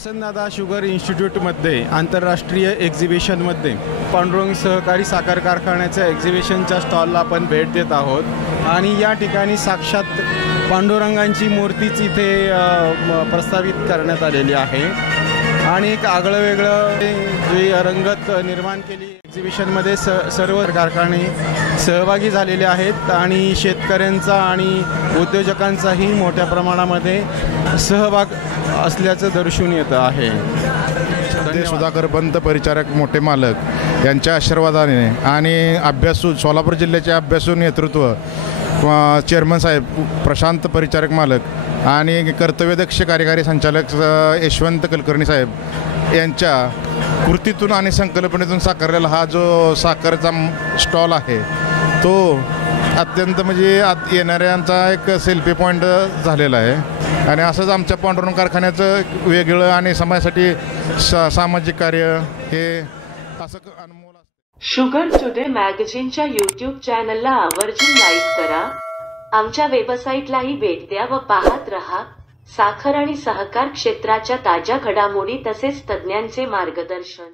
Vasantdada sugar इन्स्टिट्यूटमध्ये आंतरराष्ट्रीय एक्झिबिशनमध्ये पांडुरंग सहकारी साखर कारखान्याच्या एक्झिबिशनच्या स्टॉलला आपण भेट देत आहोत आणि या ठिकाणी साक्षात पांडुरंगांची मूर्तीच इथे प्रस्तावित करण्यात आलेली आहे आणि एक आगळं वेगळं जी रंगत निर्माण केली एक्झिबिशनमध्ये सर्व कारखाने सहभागी झालेले आहेत आणि शेतकऱ्यांचा आणि उद्योजकांचाही मोठ्या प्रमाणामध्ये सहभाग असल्याचं दर्शून येतं आहे। सुधाकर पंत परिचारक मोठे मालक यांच्या आशीर्वादाने आणि सोलापूर जिल्ह्याचे अभ्यासू नेतृत्व चेअरमन साहेब प्रशांत परिचारक मालक आणि कर्तव्यदक्ष कार्यकारी संचालक यशवंत कुलकर्णी साहेब यांच्या कृतीतून आणि संकल्पनेतून साकारलेला हा जो साखरचा स्टॉल आहे तो अत्यंत म्हणजे येणाऱ्यांचा एक सेल्फी पॉईंट झालेला आहे आणि असंच आमच्या पांडुरंग कारखान्याचं वेगळं आणि समाजासाठी सामाजिक कार्य हे असं अनमोल शुगर टुडे मॅगझिनच्या यूट्यूब चॅनलला आवर्जून लाईक करा, आमच्या वेबसाईटलाही भेट द्या व पाहत रहा साखर आणि सहकार क्षेत्राच्या ताज्या घडामोडी तसेच तज्ज्ञांचे मार्गदर्शन।